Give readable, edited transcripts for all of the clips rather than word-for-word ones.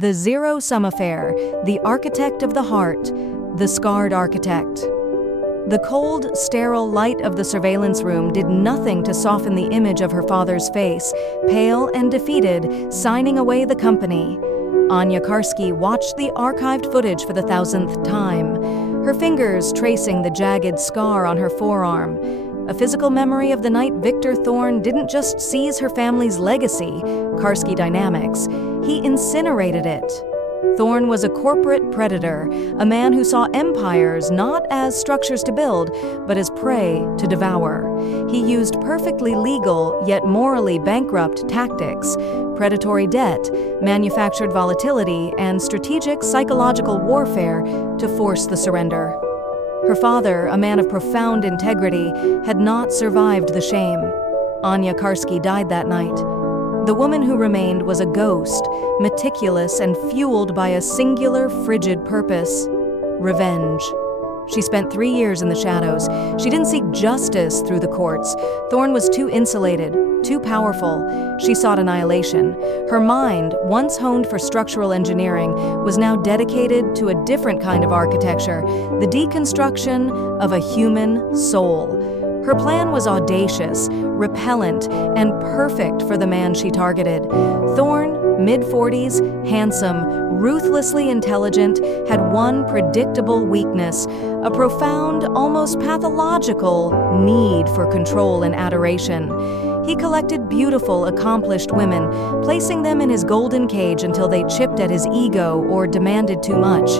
The zero-sum affair, the architect of the heart, the scarred architect. The cold, sterile light of the surveillance room did nothing to soften the image of her father's face, pale and defeated, signing away the company. Anya Karski watched the archived footage for the 1000th time, her fingers tracing the jagged scar on her forearm. A physical memory of the night Victor Thorne didn't just seize her family's legacy, Karski dynamics, he incinerated it. Thorne was a corporate predator, a man who saw empires not as structures to build, but as prey to devour. He used perfectly legal, yet morally bankrupt tactics, predatory debt, manufactured volatility, and strategic psychological warfare to force the surrender. Her father, a man of profound integrity, had not survived the shame. Anya Karski died that night. The woman who remained was a ghost, meticulous and fueled by a singular, frigid purpose: revenge. She spent 3 years in the shadows. She didn't seek justice through the courts. Thorne was too insulated, too powerful. She sought annihilation. Her mind, once honed for structural engineering, was now dedicated to a different kind of architecture, the deconstruction of a human soul. Her plan was audacious, repellent, and perfect for the man she targeted. Thorne, mid-40s, handsome, ruthlessly intelligent, had one predictable weakness: a profound, almost pathological need for control and adoration. He collected beautiful, accomplished women, placing them in his golden cage until they chipped at his ego or demanded too much.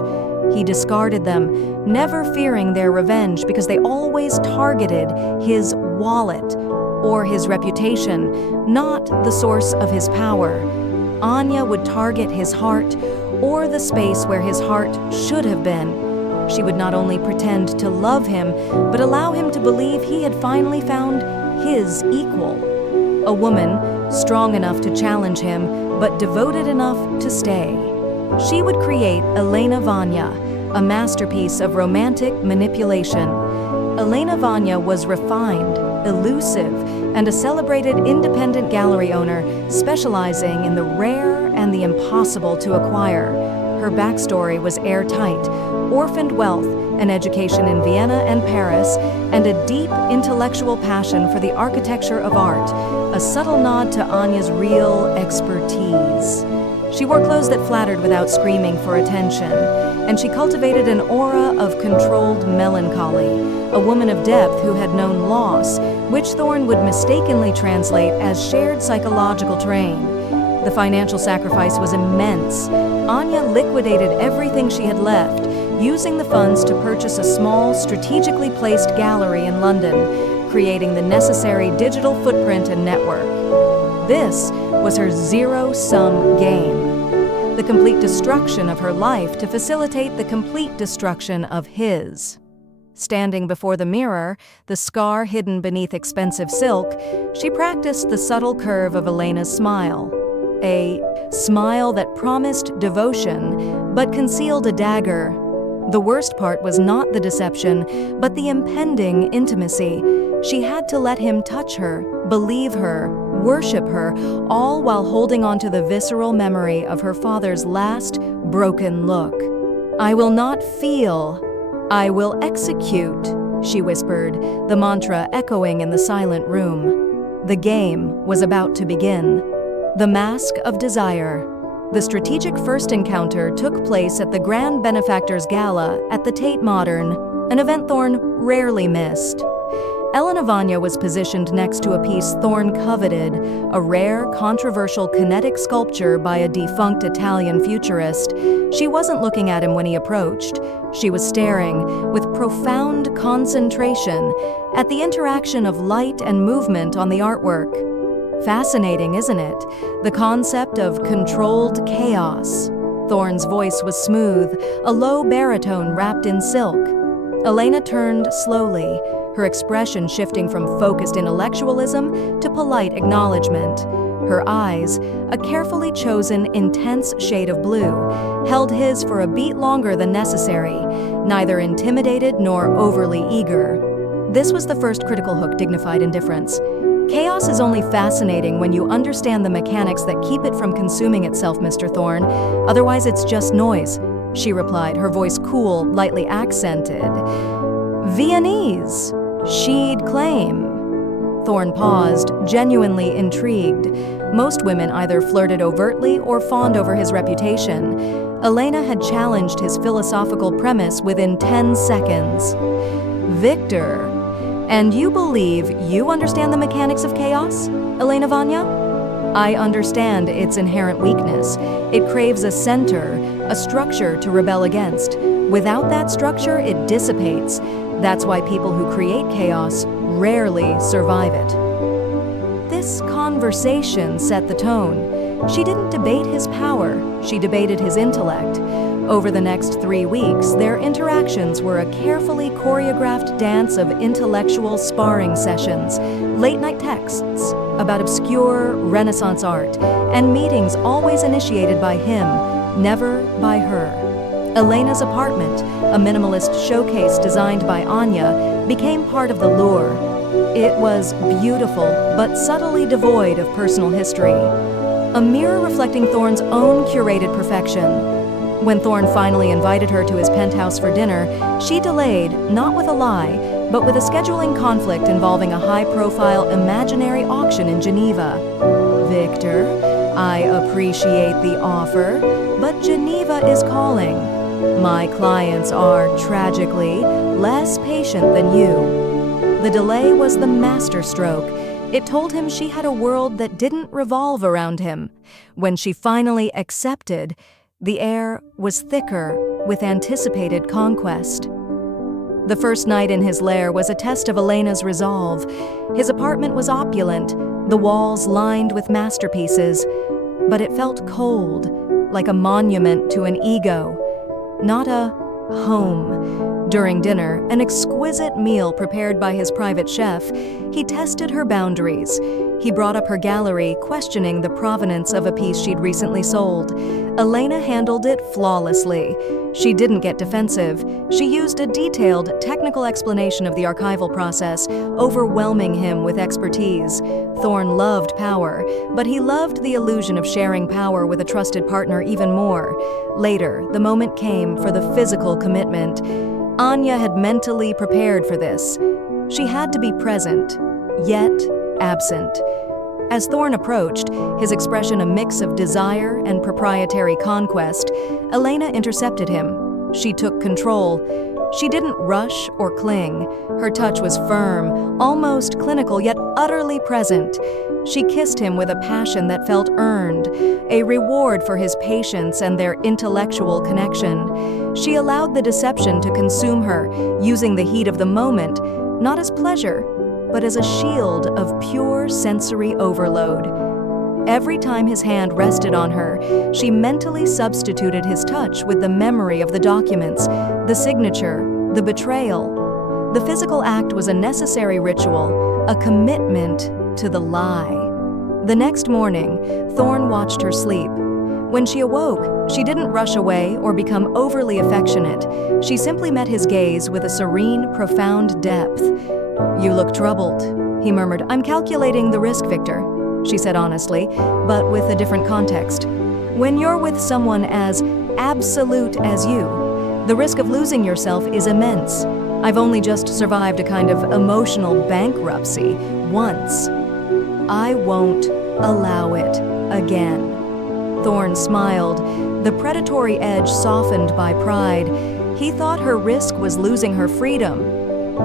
He discarded them, never fearing their revenge because they always targeted his wallet or his reputation, not the source of his power. Anya would target his heart or the space where his heart should have been. She would not only pretend to love him, but allow him to believe he had finally found his equal. A woman, strong enough to challenge him, but devoted enough to stay. She would create Elena Vanya, a masterpiece of romantic manipulation. Elena Vanya was refined, elusive, and a celebrated independent gallery owner specializing in the rare and the impossible to acquire. Her backstory was airtight: orphaned wealth, an education in Vienna and Paris, and a deep intellectual passion for the architecture of art, a subtle nod to Anya's real expertise. She wore clothes that flattered without screaming for attention, and she cultivated an aura of controlled melancholy, a woman of depth who had known loss, which Thorne would mistakenly translate as shared psychological terrain. The financial sacrifice was immense. Anya liquidated everything she had left, using the funds to purchase a small, strategically placed gallery in London, creating the necessary digital footprint and network. This was her zero-sum game. The complete destruction of her life to facilitate the complete destruction of his. Standing before the mirror, the scar hidden beneath expensive silk, she practiced the subtle curve of Elena's smile. A smile that promised devotion, but concealed a dagger. The worst part was not the deception, but the impending intimacy. She had to let him touch her, believe her, worship her, all while holding on to the visceral memory of her father's last, broken look. "I will not feel, I will execute," she whispered, the mantra echoing in the silent room. The game was about to begin. The Mask of Desire. The strategic first encounter took place at the Grand Benefactors Gala at the Tate Modern, an event Thorne rarely missed. Elena Vanya was positioned next to a piece Thorne coveted, a rare, controversial kinetic sculpture by a defunct Italian futurist. She wasn't looking at him when he approached. She was staring, with profound concentration, at the interaction of light and movement on the artwork. Fascinating, isn't it? The concept of controlled chaos. Thorne's voice was smooth, a low baritone wrapped in silk. Elena turned slowly, her expression shifting from focused intellectualism to polite acknowledgement. Her eyes, a carefully chosen, intense shade of blue, held his for a beat longer than necessary, neither intimidated nor overly eager. This was the first critical hook, dignified indifference. Chaos is only fascinating when you understand the mechanics that keep it from consuming itself, Mr. Thorne. Otherwise, it's just noise, she replied, her voice cool, lightly accented. Viennese, she'd claim. Thorne paused, genuinely intrigued. Most women either flirted overtly or fawned over his reputation. Elena had challenged his philosophical premise within 10 seconds. Victor, and you believe you understand the mechanics of chaos, Elena Vanya? I understand its inherent weakness. It craves a center, a structure to rebel against. Without that structure, it dissipates. That's why people who create chaos rarely survive it. This conversation set the tone. She didn't debate his power, she debated his intellect. Over the next 3 weeks, their interactions were a carefully choreographed dance of intellectual sparring sessions, late-night texts about obscure Renaissance art, and meetings always initiated by him, never by her. Elena's apartment, a minimalist showcase designed by Anya, became part of the lure. It was beautiful, but subtly devoid of personal history. A mirror reflecting Thorne's own curated perfection. When Thorne finally invited her to his penthouse for dinner, she delayed, not with a lie, but with a scheduling conflict involving a high-profile imaginary auction in Geneva. Victor, I appreciate the offer, but Geneva is calling. My clients are, tragically, less patient than you. The delay was the masterstroke. It told him she had a world that didn't revolve around him. When she finally accepted, the air was thicker with anticipated conquest. The first night in his lair was a test of Elena's resolve. His apartment was opulent, the walls lined with masterpieces, but it felt cold, like a monument to an ego, not a home. During dinner, an exquisite meal prepared by his private chef, he tested her boundaries. He brought up her gallery, questioning the provenance of a piece she'd recently sold. Elena handled it flawlessly. She didn't get defensive. She used a detailed, technical explanation of the archival process, overwhelming him with expertise. Thorne loved power, but he loved the illusion of sharing power with a trusted partner even more. Later, the moment came for the physical commitment. Anya had mentally prepared for this. She had to be present, yet absent. As Thorne approached, his expression a mix of desire and proprietary conquest, Elena intercepted him. She took control. She didn't rush or cling. Her touch was firm, almost clinical, yet utterly present. She kissed him with a passion that felt earned, a reward for his patience and their intellectual connection. She allowed the deception to consume her, using the heat of the moment, not as pleasure, but as a shield of pure sensory overload. Every time his hand rested on her, she mentally substituted his touch with the memory of the documents, the signature, the betrayal. The physical act was a necessary ritual, a commitment to the lie. The next morning, Thorne watched her sleep. When she awoke, she didn't rush away or become overly affectionate. She simply met his gaze with a serene, profound depth. You look troubled, he murmured. I'm calculating the risk, Victor, she said honestly, but with a different context. When you're with someone as absolute as you, the risk of losing yourself is immense. I've only just survived a kind of emotional bankruptcy once. I won't allow it again. Thorne smiled, the predatory edge softened by pride. He thought her risk was losing her freedom.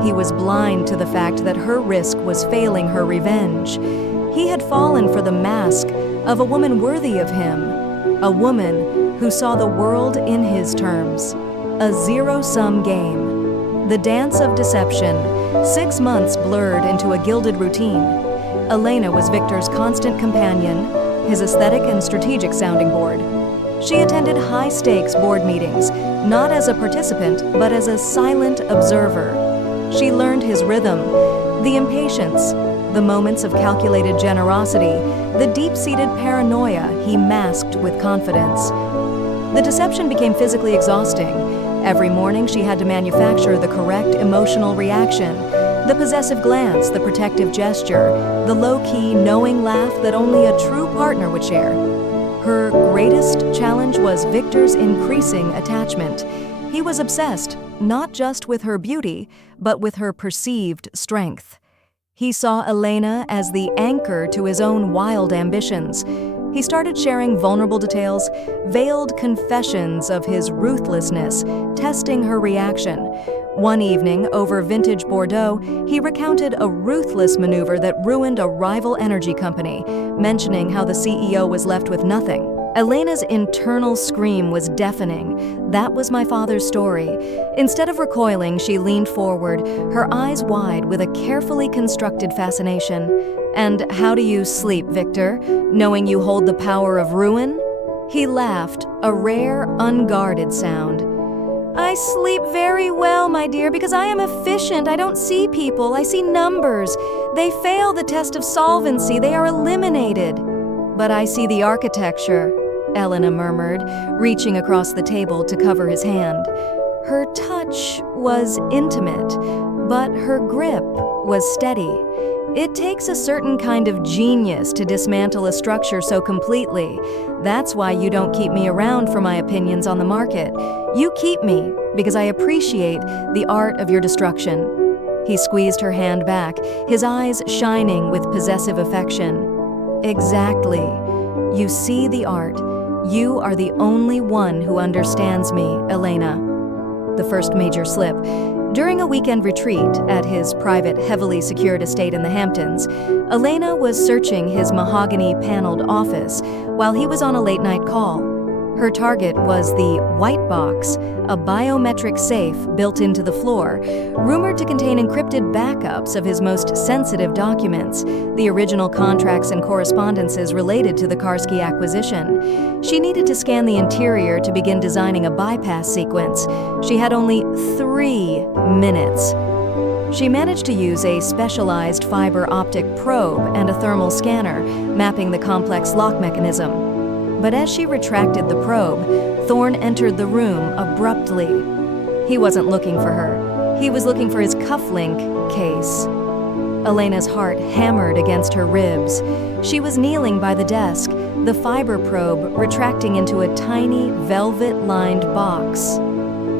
He was blind to the fact that her risk was failing her revenge. He had fallen for the mask of a woman worthy of him, a woman who saw the world in his terms, a zero-sum game. The dance of deception, 6 months blurred into a gilded routine. Elena was Victor's constant companion, his aesthetic and strategic sounding board. She attended high-stakes board meetings, not as a participant, but as a silent observer. She learned his rhythm, the impatience, the moments of calculated generosity, the deep-seated paranoia he masked with confidence. The deception became physically exhausting. Every morning she had to manufacture the correct emotional reaction. The possessive glance, the protective gesture, the low-key, knowing laugh that only a true partner would share. Her greatest challenge was Victor's increasing attachment. He was obsessed, not just with her beauty, but with her perceived strength. He saw Elena as the anchor to his own wild ambitions. He started sharing vulnerable details, veiled confessions of his ruthlessness, testing her reaction. One evening, over vintage Bordeaux, he recounted a ruthless maneuver that ruined a rival energy company, mentioning how the CEO was left with nothing. Elena's internal scream was deafening. That was my father's story. Instead of recoiling, she leaned forward, her eyes wide with a carefully constructed fascination. "And how do you sleep, Victor, knowing you hold the power of ruin?" He laughed, a rare, unguarded sound. "I sleep very well, my dear, because I am efficient. I don't see people, I see numbers. They fail the test of solvency, they are eliminated." "But I see the architecture," Elena murmured, reaching across the table to cover his hand. Her touch was intimate, but her grip was steady. It takes a certain kind of genius to dismantle a structure so completely. That's why you don't keep me around for my opinions on the market. You keep me because I appreciate the art of your destruction. He squeezed her hand back, his eyes shining with possessive affection. Exactly. You see the art. You are the only one who understands me, Elena. The first major slip. During a weekend retreat at his private, heavily secured estate in the Hamptons, Elena was searching his mahogany-paneled office while he was on a late-night call. Her target was the White Box, a biometric safe built into the floor, rumored to contain encrypted backups of his most sensitive documents, the original contracts and correspondences related to the Karski acquisition. She needed to scan the interior to begin designing a bypass sequence. She had only 3 minutes. She managed to use a specialized fiber optic probe and a thermal scanner, mapping the complex lock mechanism. But as she retracted the probe, Thorne entered the room abruptly. He wasn't looking for her. He was looking for his cufflink case. Elena's heart hammered against her ribs. She was kneeling by the desk, the fiber probe retracting into a tiny, velvet-lined box.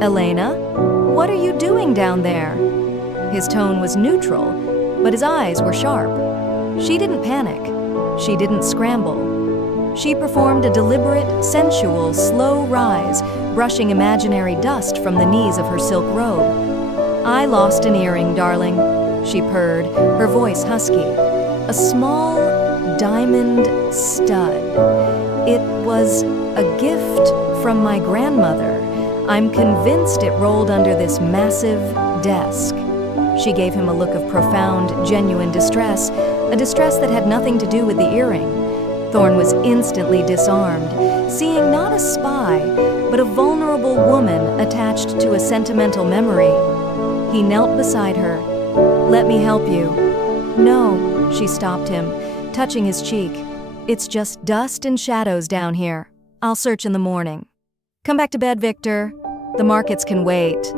"Elena, what are you doing down there?" His tone was neutral, but his eyes were sharp. She didn't panic. She didn't scramble. She performed a deliberate, sensual, slow rise, brushing imaginary dust from the knees of her silk robe. "I lost an earring, darling," she purred, her voice husky. "A small diamond stud. It was a gift from my grandmother. I'm convinced it rolled under this massive desk." She gave him a look of profound, genuine distress, a distress that had nothing to do with the earring. Thorne was instantly disarmed, seeing not a spy, but a vulnerable woman attached to a sentimental memory. He knelt beside her. "Let me help you." "No," she stopped him, touching his cheek. "It's just dust and shadows down here. I'll search in the morning." "Come back to bed, Victor. The markets can wait."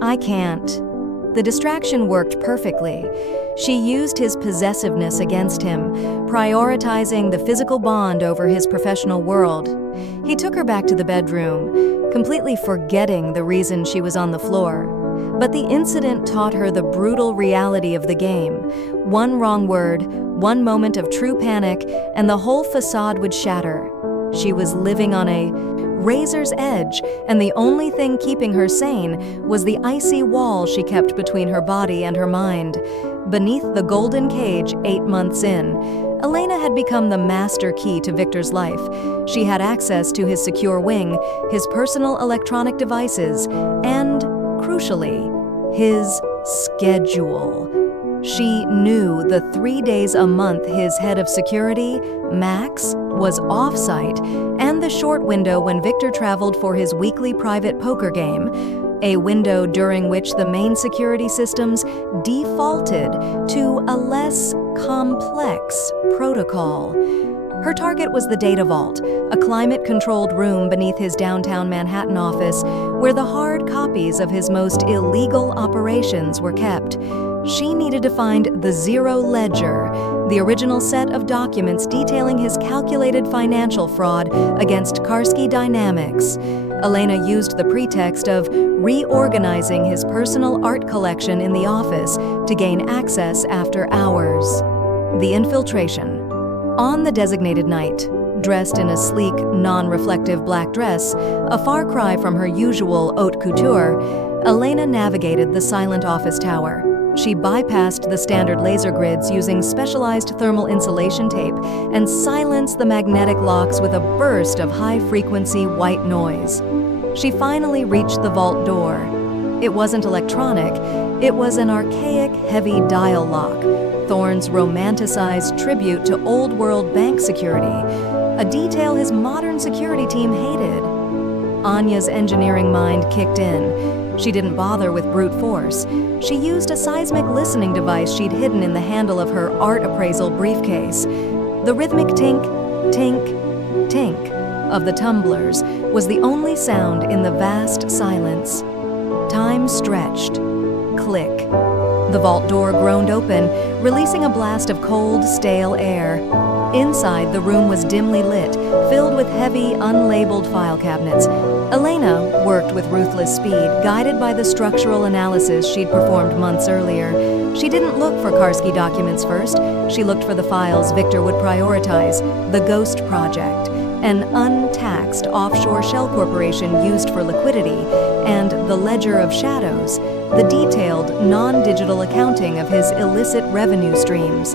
"I can't." The distraction worked perfectly. She used his possessiveness against him, prioritizing the physical bond over his professional world. He took her back to the bedroom, completely forgetting the reason she was on the floor. But the incident taught her the brutal reality of the game. One wrong word, one moment of true panic, and the whole facade would shatter. She was living on a razor's edge, and the only thing keeping her sane was the icy wall she kept between her body and her mind. Beneath the golden cage 8 months in, Elena had become the master key to Victor's life. She had access to his secure wing, his personal electronic devices, and, crucially, his schedule. She knew the 3 days a month his head of security, Max, was off-site, and the short window when Victor traveled for his weekly private poker game, a window during which the main security systems defaulted to a less complex protocol. Her target was the data vault, a climate-controlled room beneath his downtown Manhattan office where the hard copies of his most illegal operations were kept. She needed to find the Zero Ledger, the original set of documents detailing his calculated financial fraud against Karski Dynamics. Elena used the pretext of reorganizing his personal art collection in the office to gain access after hours. The infiltration. On the designated night, dressed in a sleek, non-reflective black dress, a far cry from her usual haute couture, Elena navigated the silent office tower. She bypassed the standard laser grids using specialized thermal insulation tape and silenced the magnetic locks with a burst of high-frequency white noise. She finally reached the vault door. It wasn't electronic, it was an archaic, heavy dial lock, Thorne's romanticized tribute to old-world bank security, a detail his modern security team hated. Anya's engineering mind kicked in. She didn't bother with brute force. She used a seismic listening device she'd hidden in the handle of her art appraisal briefcase. The rhythmic tink, tink, tink of the tumblers was the only sound in the vast silence. Time stretched. Click. The vault door groaned open, releasing a blast of cold, stale air. Inside, the room was dimly lit, filled with heavy, unlabeled file cabinets. Elena worked with ruthless speed, guided by the structural analysis she'd performed months earlier. She didn't look for Karski documents first. She looked for the files Victor would prioritize: the Ghost Project, an untaxed offshore shell corporation used for liquidity, and the Ledger of Shadows, the detailed, non-digital accounting of his illicit revenue streams.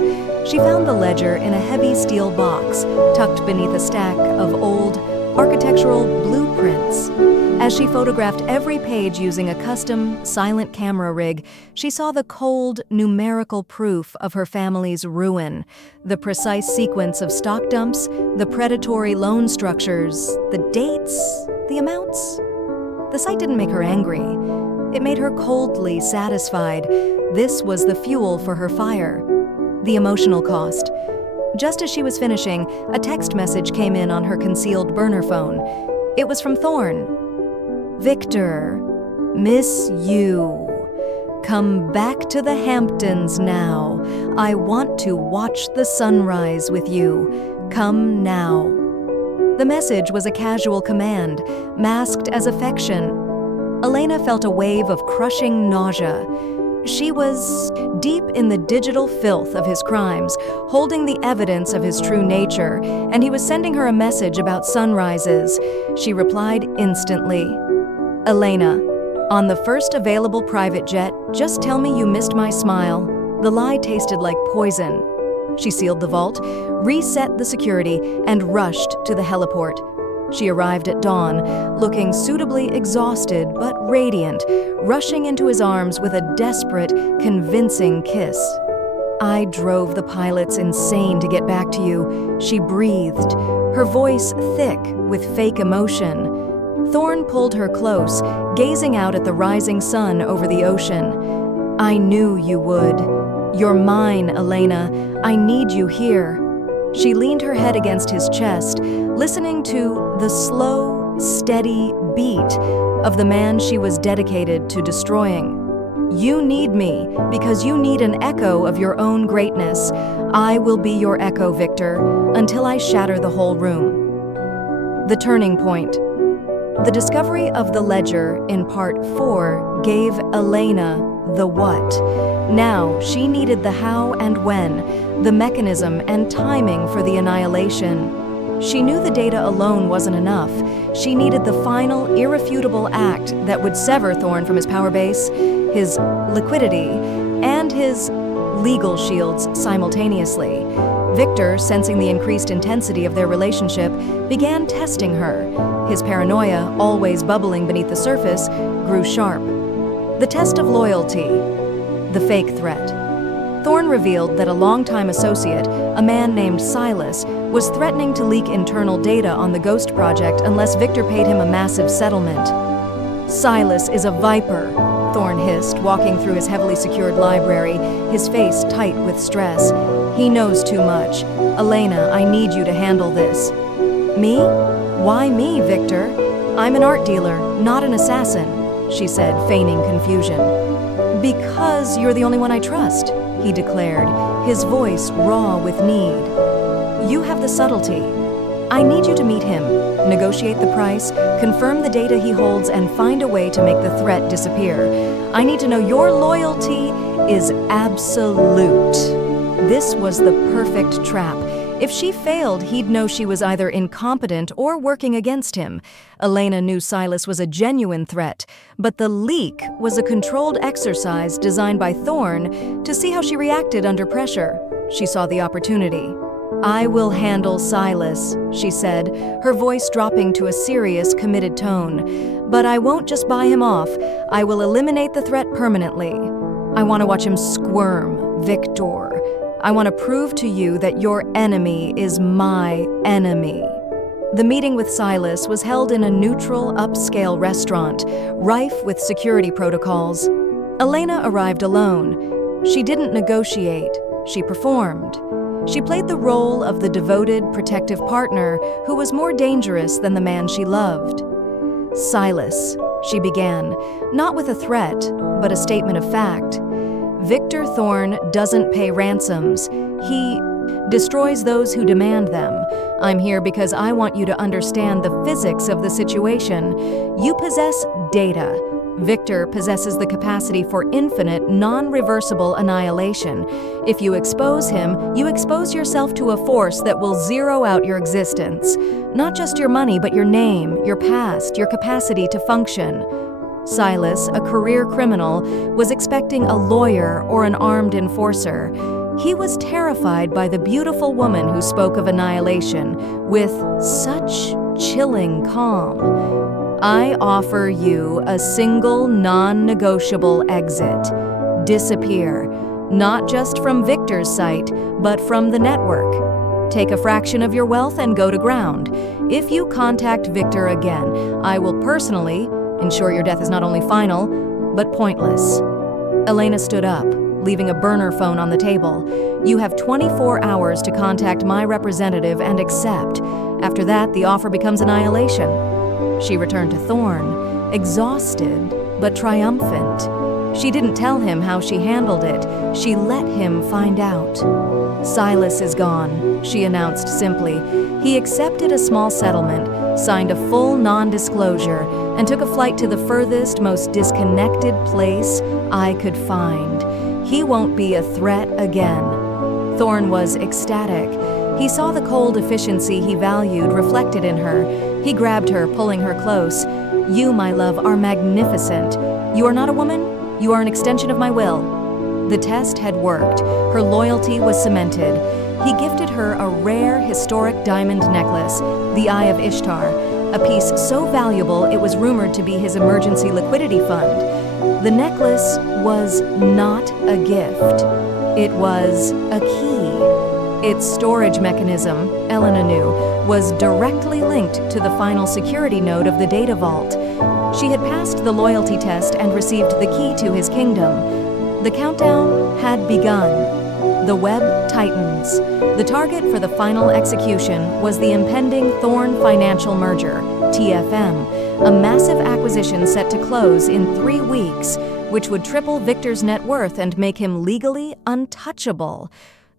She found the ledger in a heavy steel box, tucked beneath a stack of old, architectural blueprints. As she photographed every page using a custom, silent camera rig, she saw the cold, numerical proof of her family's ruin, the precise sequence of stock dumps, the predatory loan structures, the dates, the amounts. The sight didn't make her angry. It made her coldly satisfied. This was the fuel for her fire. The emotional cost. Just as she was finishing, a text message came in on her concealed burner phone. It was from Thorne. "Victor, miss you. Come back to the Hamptons now. I want to watch the sunrise with you. Come now." The message was a casual command, masked as affection. Elena felt a wave of crushing nausea. She was deep in the digital filth of his crimes, holding the evidence of his true nature, and he was sending her a message about sunrises. She replied instantly. "Elena, on the first available private jet, just tell me you missed my smile." The lie tasted like poison. She sealed the vault, reset the security, and rushed to the heliport. She arrived at dawn, looking suitably exhausted but radiant, rushing into his arms with a desperate, convincing kiss. "I drove the pilots insane to get back to you," she breathed, her voice thick with fake emotion. Thorne pulled her close, gazing out at the rising sun over the ocean. "I knew you would. You're mine, Elena. I need you here." She leaned her head against his chest, listening to the slow, steady beat of the man she was dedicated to destroying. "You need me because you need an echo of your own greatness. I will be your echo, Victor, until I shatter the whole room." The turning point. The discovery of the ledger in Part 4 gave Elena the what. Now she needed the how and when, the mechanism and timing for the annihilation. She knew the data alone wasn't enough. She needed the final, irrefutable act that would sever Thorne from his power base, his liquidity, and his legal shields simultaneously. Victor, sensing the increased intensity of their relationship, began testing her. His paranoia, always bubbling beneath the surface, grew sharp. The test of loyalty. The fake threat. Thorne revealed that a longtime associate, a man named Silas, was threatening to leak internal data on the Ghost Project unless Victor paid him a massive settlement. "Silas is a viper," Thorne hissed, walking through his heavily secured library, his face tight with stress. "He knows too much. Elena, I need you to handle this." "Me? Why me, Victor? I'm an art dealer, not an assassin," she said, feigning confusion. Because you're the only one I trust, he declared, his voice raw with need. You have the subtlety. I need you to meet him, negotiate the price, confirm the data he holds, and find a way to make the threat disappear. I need to know your loyalty is absolute. This was the perfect trap. If she failed, he'd know she was either incompetent or working against him. Elena knew Silas was a genuine threat, but the leak was a controlled exercise designed by Thorne to see how she reacted under pressure. She saw the opportunity. I will handle Silas, she said, her voice dropping to a serious, committed tone. But I won't just buy him off. I will eliminate the threat permanently. I want to watch him squirm, Victor. I want to prove to you that your enemy is my enemy. The meeting with Silas was held in a neutral, upscale restaurant, rife with security protocols. Elena arrived alone. She didn't negotiate. She performed. She played the role of the devoted, protective partner who was more dangerous than the man she loved. Silas, she began, not with a threat, but a statement of fact. Victor Thorne doesn't pay ransoms. He destroys those who demand them. I'm here because I want you to understand the physics of the situation. You possess data. Victor possesses the capacity for infinite, non-reversible annihilation. If you expose him, you expose yourself to a force that will zero out your existence. Not just your money, but your name, your past, your capacity to function. Silas, a career criminal, was expecting a lawyer or an armed enforcer. He was terrified by the beautiful woman who spoke of annihilation with such chilling calm. I offer you a single non-negotiable exit. Disappear, not just from Victor's sight, but from the network. Take a fraction of your wealth and go to ground. If you contact Victor again, I will personally ensure your death is not only final, but pointless. Elena stood up, leaving a burner phone on the table. You have 24 hours to contact my representative and accept. After that, the offer becomes annihilation. She returned to Thorne, exhausted but triumphant. She didn't tell him how she handled it. She let him find out. Silas is gone, she announced simply. He accepted a small settlement, signed a full non-disclosure, and took a flight to the furthest, most disconnected place I could find. He won't be a threat again. Thorne was ecstatic. He saw the cold efficiency he valued reflected in her. He grabbed her, pulling her close. You, my love, are magnificent. You are not a woman. You are an extension of my will. The test had worked. Her loyalty was cemented. He gifted her a rare, historic diamond necklace, the Eye of Ishtar, a piece so valuable it was rumored to be his emergency liquidity fund. The necklace was not a gift. It was a key. Its storage mechanism, Elena knew, was directly linked to the final security node of the data vault. She had passed the loyalty test and received the key to his kingdom. The countdown had begun. The web tightens. The target for the final execution was the impending Thorne Financial Merger, TFM, a massive acquisition set to close in 3 weeks, which would triple Victor's net worth and make him legally untouchable.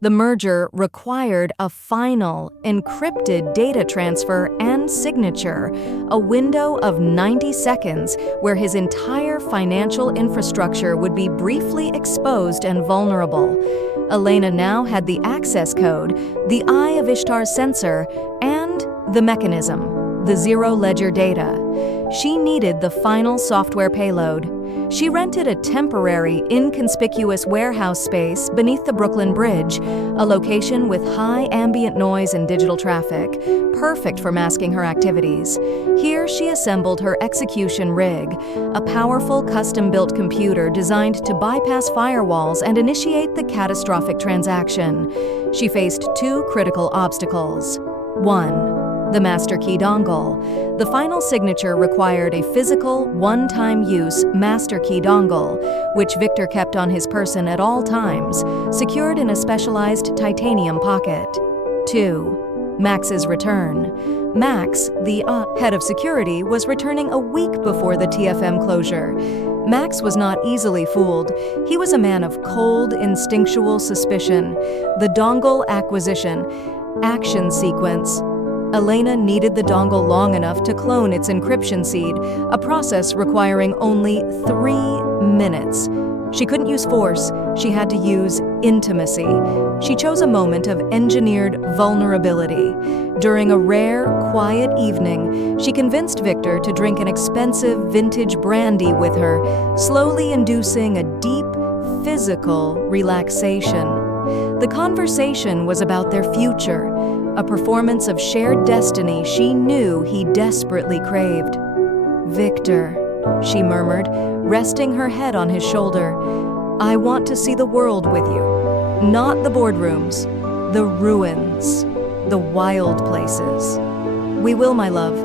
The merger required a final, encrypted data transfer and signature, a window of 90 seconds where his entire financial infrastructure would be briefly exposed and vulnerable. Elena now had the access code, the Eye of Ishtar's sensor, and the mechanism, the zero ledger data. She needed the final software payload. She rented a temporary, inconspicuous warehouse space beneath the Brooklyn Bridge, a location with high ambient noise and digital traffic, perfect for masking her activities. Here she assembled her execution rig, a powerful custom-built computer designed to bypass firewalls and initiate the catastrophic transaction. She faced 2 critical obstacles. 1. The master key dongle. The final signature required a physical, one-time-use master key dongle, which Victor kept on his person at all times, secured in a specialized titanium pocket. 2. Max's return. Max, the head of security, was returning a week before the TFM closure. Max was not easily fooled. He was a man of cold, instinctual suspicion. The dongle acquisition. Action sequence. Elena needed the dongle long enough to clone its encryption seed, a process requiring only 3 minutes. She couldn't use force, she had to use intimacy. She chose a moment of engineered vulnerability. During a rare, quiet evening, she convinced Victor to drink an expensive vintage brandy with her, slowly inducing a deep, physical relaxation. The conversation was about their future, a performance of shared destiny she knew he desperately craved. "Victor," she murmured, resting her head on his shoulder, "I want to see the world with you. Not the boardrooms, the ruins, the wild places." "We will, my love.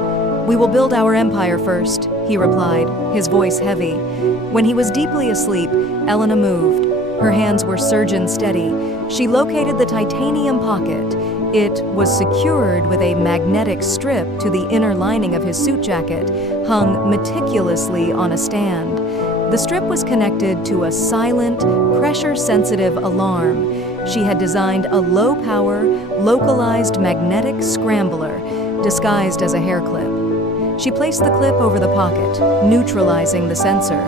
We will build our empire first," he replied, his voice heavy. When he was deeply asleep, Elena moved. Her hands were surgeon steady. She located the titanium pocket. It was secured with a magnetic strip to the inner lining of his suit jacket, hung meticulously on a stand. The strip was connected to a silent, pressure-sensitive alarm. She had designed a low-power, localized magnetic scrambler, disguised as a hair clip. She placed the clip over the pocket, neutralizing the sensor.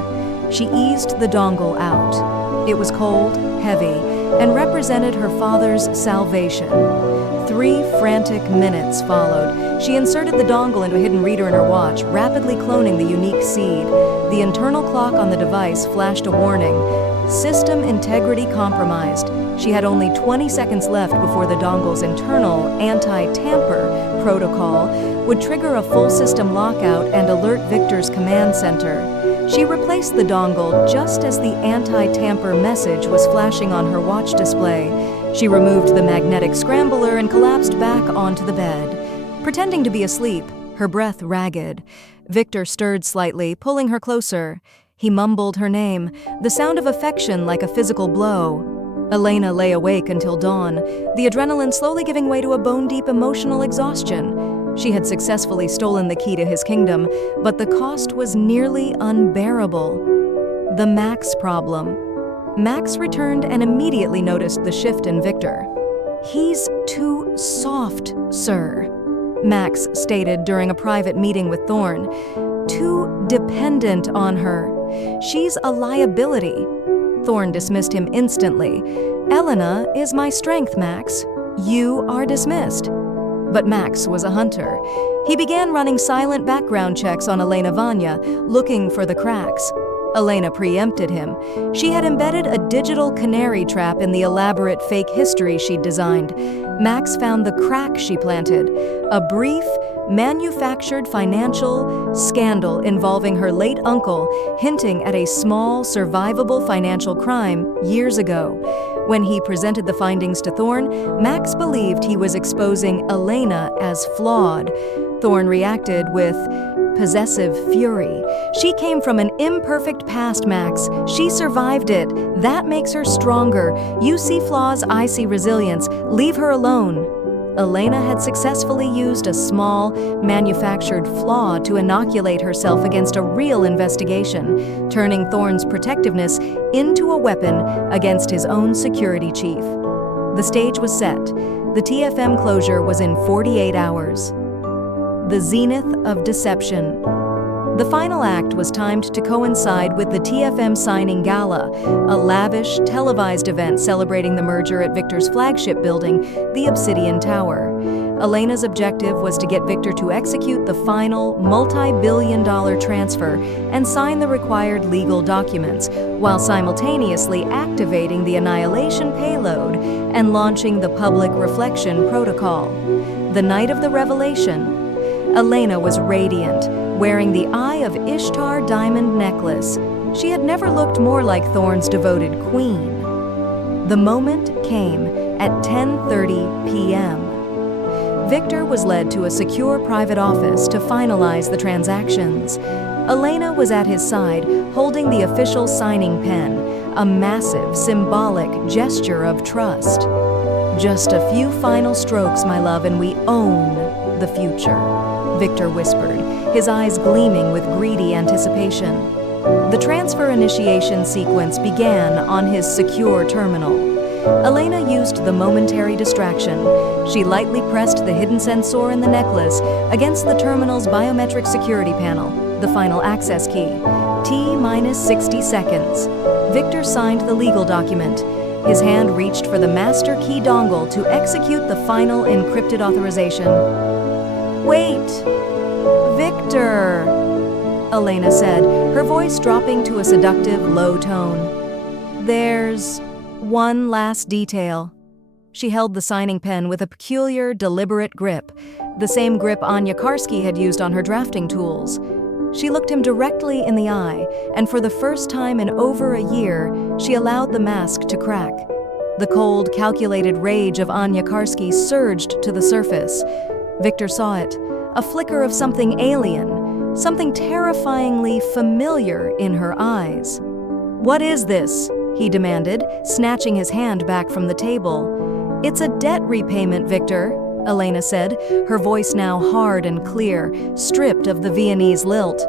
She eased the dongle out. It was cold, heavy, and represented her father's salvation. 3 frantic minutes followed. She inserted the dongle into a hidden reader in her watch, rapidly cloning the unique seed. The internal clock on the device flashed a warning. System integrity compromised. She had only 20 seconds left before the dongle's internal anti-tamper protocol would trigger a full system lockout and alert Victor's command center. She replaced the dongle just as the anti-tamper message was flashing on her watch display. She removed the magnetic scrambler and collapsed back onto the bed. Pretending to be asleep, her breath ragged. Victor stirred slightly, pulling her closer. He mumbled her name, the sound of affection like a physical blow. Elena lay awake until dawn, the adrenaline slowly giving way to a bone-deep emotional exhaustion. She had successfully stolen the key to his kingdom, but the cost was nearly unbearable. The Max problem. Max returned and immediately noticed the shift in Victor. "He's too soft, sir," Max stated during a private meeting with Thorne. "Too dependent on her. She's a liability." Thorne dismissed him instantly. "Elena is my strength, Max. You are dismissed." But Max was a hunter. He began running silent background checks on Elena Vanya, looking for the cracks. Elena preempted him. She had embedded a digital canary trap in the elaborate fake history she'd designed. Max found the crack she planted, a brief, manufactured financial scandal involving her late uncle, hinting at a small, survivable financial crime years ago. When he presented the findings to Thorne, Max believed he was exposing Elena as flawed. Thorne reacted with possessive fury. "She came from an imperfect past, Max. She survived it. That makes her stronger. You see flaws, I see resilience. Leave her alone." Elena had successfully used a small, manufactured flaw to inoculate herself against a real investigation, turning Thorne's protectiveness into a weapon against his own security chief. The stage was set. The TFM closure was in 48 hours. The zenith of deception. The final act was timed to coincide with the TFM signing gala, a lavish, televised event celebrating the merger at Victor's flagship building, the Obsidian Tower. Elena's objective was to get Victor to execute the final, multi-billion-dollar transfer and sign the required legal documents, while simultaneously activating the annihilation payload and launching the public reflection protocol. The night of the revelation, Elena was radiant, wearing the Eye of Ishtar diamond necklace. She had never looked more like Thorne's devoted queen. The moment came at 10:30 p.m. Victor was led to a secure private office to finalize the transactions. Elena was at his side, holding the official signing pen, a massive, symbolic gesture of trust. "Just a few final strokes, my love, and we own the future," Victor whispered, his eyes gleaming with greedy anticipation. The transfer initiation sequence began on his secure terminal. Elena used the momentary distraction. She lightly pressed the hidden sensor in the necklace against the terminal's biometric security panel, the final access key. T-minus 60 seconds. Victor signed the legal document. His hand reached for the master key dongle to execute the final encrypted authorization. "Wait! Victor!" Elena said, her voice dropping to a seductive low tone. "There's one last detail." She held the signing pen with a peculiar, deliberate grip, the same grip Anya Karski had used on her drafting tools. She looked him directly in the eye, and for the first time in over a year, she allowed the mask to crack. The cold, calculated rage of Anya Karski surged to the surface. Victor saw it, a flicker of something alien, something terrifyingly familiar in her eyes. "What is this?" he demanded, snatching his hand back from the table. "It's a debt repayment, Victor," Elena said, her voice now hard and clear, stripped of the Viennese lilt.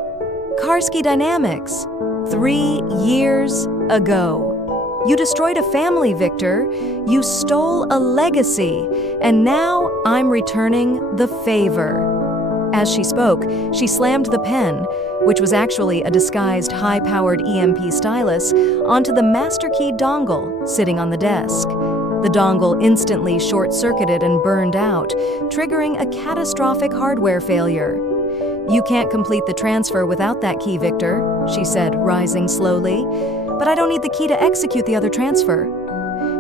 "Karski Dynamics, 3 years ago. You destroyed a family, Victor. You stole a legacy, and now I'm returning the favor." As she spoke, she slammed the pen, which was actually a disguised high-powered EMP stylus, onto the master key dongle sitting on the desk. The dongle instantly short-circuited and burned out, triggering a catastrophic hardware failure. "You can't complete the transfer without that key, Victor," she said, rising slowly. "But I don't need the key to execute the other transfer."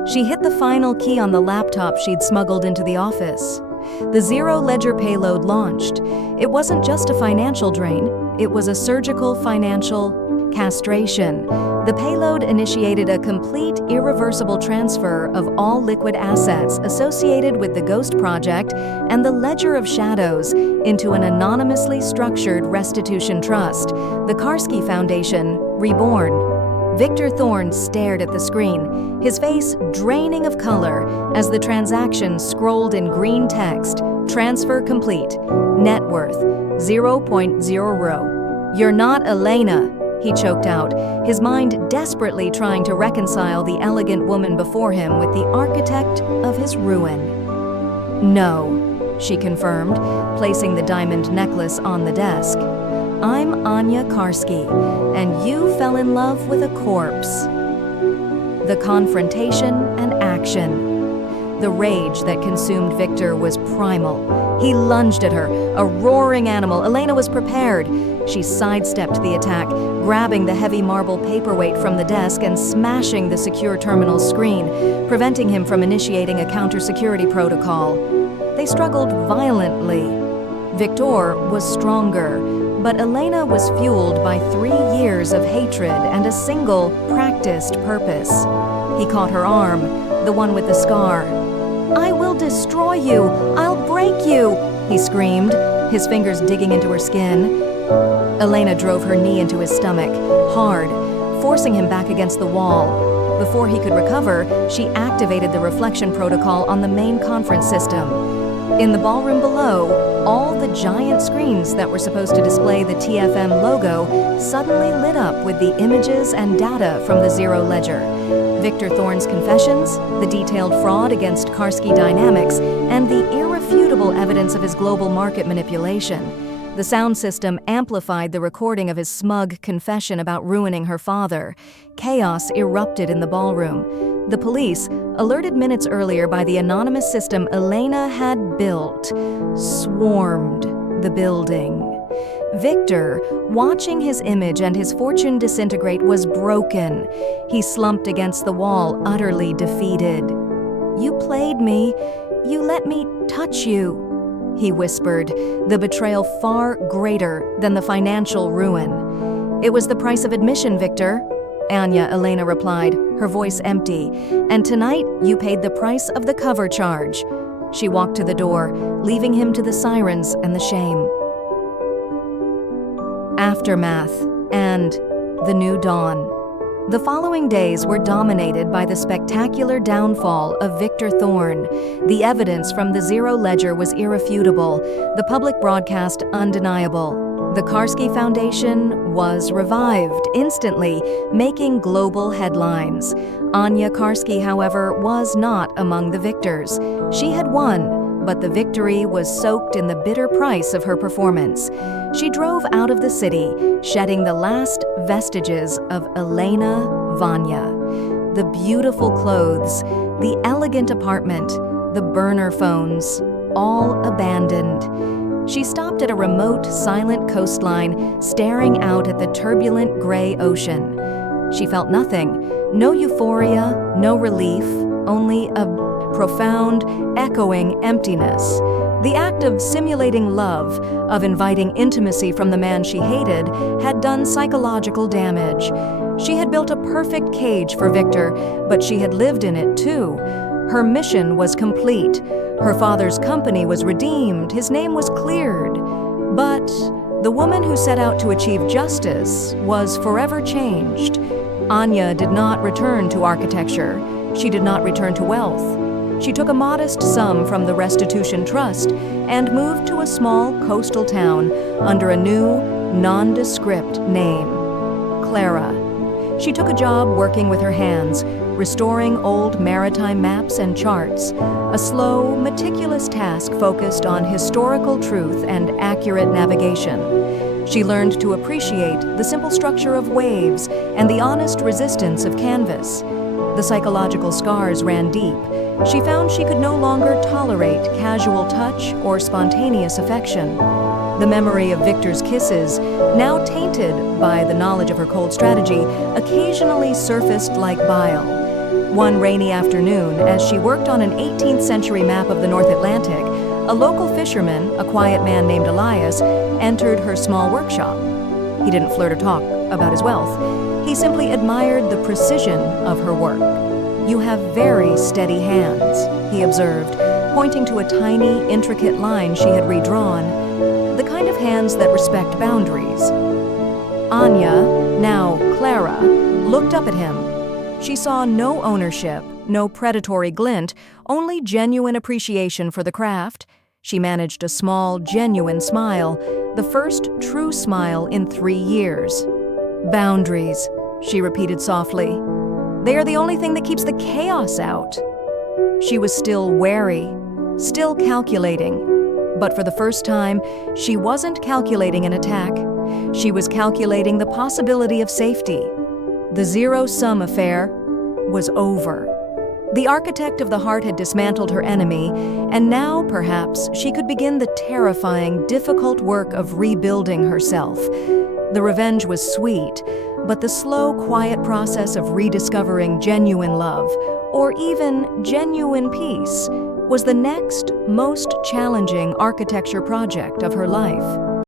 She hit the final key on the laptop she'd smuggled into the office. The zero-ledger payload launched. It wasn't just a financial drain, it was a surgical financial castration. The payload initiated a complete, irreversible transfer of all liquid assets associated with the Ghost Project and the Ledger of Shadows into an anonymously structured restitution trust, the Karski Foundation Reborn. Victor Thorne stared at the screen, his face draining of color as the transaction scrolled in green text, "Transfer complete. Net worth 0.0. You're not Elena," he choked out, his mind desperately trying to reconcile the elegant woman before him with the architect of his ruin. "No," she confirmed, placing the diamond necklace on the desk. "I'm Anya Karski, and you fell in love with a corpse." The confrontation and action. The rage that consumed Victor was primal. He lunged at her, a roaring animal. Elena was prepared. She sidestepped the attack, grabbing the heavy marble paperweight from the desk and smashing the secure terminal screen, preventing him from initiating a counter-security protocol. They struggled violently. Victor was stronger, but Elena was fueled by 3 years of hatred and a single, practiced purpose. He caught her arm, the one with the scar. "I will destroy you! I'll break you!" he screamed, his fingers digging into her skin. Elena drove her knee into his stomach, hard, forcing him back against the wall. Before he could recover, she activated the reflection protocol on the main conference system. In the ballroom below, all the giant screens that were supposed to display the TFM logo suddenly lit up with the images and data from the Zero Ledger. Victor Thorne's confessions, the detailed fraud against Karski Dynamics, and the irrefutable evidence of his global market manipulation. The sound system amplified the recording of his smug confession about ruining her father. Chaos erupted in the ballroom. The police, alerted minutes earlier by the anonymous system Elena had built, swarmed the building. Victor, watching his image and his fortune disintegrate, was broken. He slumped against the wall, utterly defeated. "You played me. You let me touch you," he whispered, the betrayal far greater than the financial ruin. "It was the price of admission, Victor," Anya Elena replied, her voice empty. "And tonight you paid the price of the cover charge." She walked to the door, leaving him to the sirens and the shame. Aftermath and the new dawn. The following days were dominated by the spectacular downfall of Victor Thorne. The evidence from the Zero Ledger was irrefutable, the public broadcast undeniable. The Karski Foundation was revived instantly, making global headlines. Anya Karski, however, was not among the victors. She had won, but the victory was soaked in the bitter price of her performance. She drove out of the city, shedding the last vestiges of Elena Vanya. The beautiful clothes, the elegant apartment, the burner phones, all abandoned. She stopped at a remote, silent coastline, staring out at the turbulent gray ocean. She felt nothing, no euphoria, no relief, only a profound, echoing emptiness. The act of simulating love, of inviting intimacy from the man she hated, had done psychological damage. She had built a perfect cage for Victor, but she had lived in it too. Her mission was complete. Her father's company was redeemed. His name was cleared. But the woman who set out to achieve justice was forever changed. Anya did not return to architecture. She did not return to wealth. She took a modest sum from the restitution trust and moved to a small coastal town under a new, nondescript name, Clara. She took a job working with her hands, restoring old maritime maps and charts, a slow, meticulous task focused on historical truth and accurate navigation. She learned to appreciate the simple structure of waves and the honest resistance of canvas. The psychological scars ran deep. She found she could no longer tolerate casual touch or spontaneous affection. The memory of Victor's kisses, now tainted by the knowledge of her cold strategy, occasionally surfaced like bile. One rainy afternoon, as she worked on an 18th century map of the North Atlantic, a local fisherman, a quiet man named Elias, entered her small workshop. He didn't flirt or talk about his wealth. He simply admired the precision of her work. "You have very steady hands," he observed, pointing to a tiny, intricate line she had redrawn, the kind of hands that respect boundaries. Anya, now Clara, looked up at him. She saw no ownership, no predatory glint, only genuine appreciation for the craft. She managed a small, genuine smile, the first true smile in 3 years. "Boundaries," she repeated softly. "They are the only thing that keeps the chaos out." She was still wary, still calculating. But for the first time, she wasn't calculating an attack. She was calculating the possibility of safety. The zero-sum affair was over. The architect of the heart had dismantled her enemy, and now, perhaps, she could begin the terrifying, difficult work of rebuilding herself. The revenge was sweet, but the slow, quiet process of rediscovering genuine love, or even genuine peace, was the next, most challenging architecture project of her life.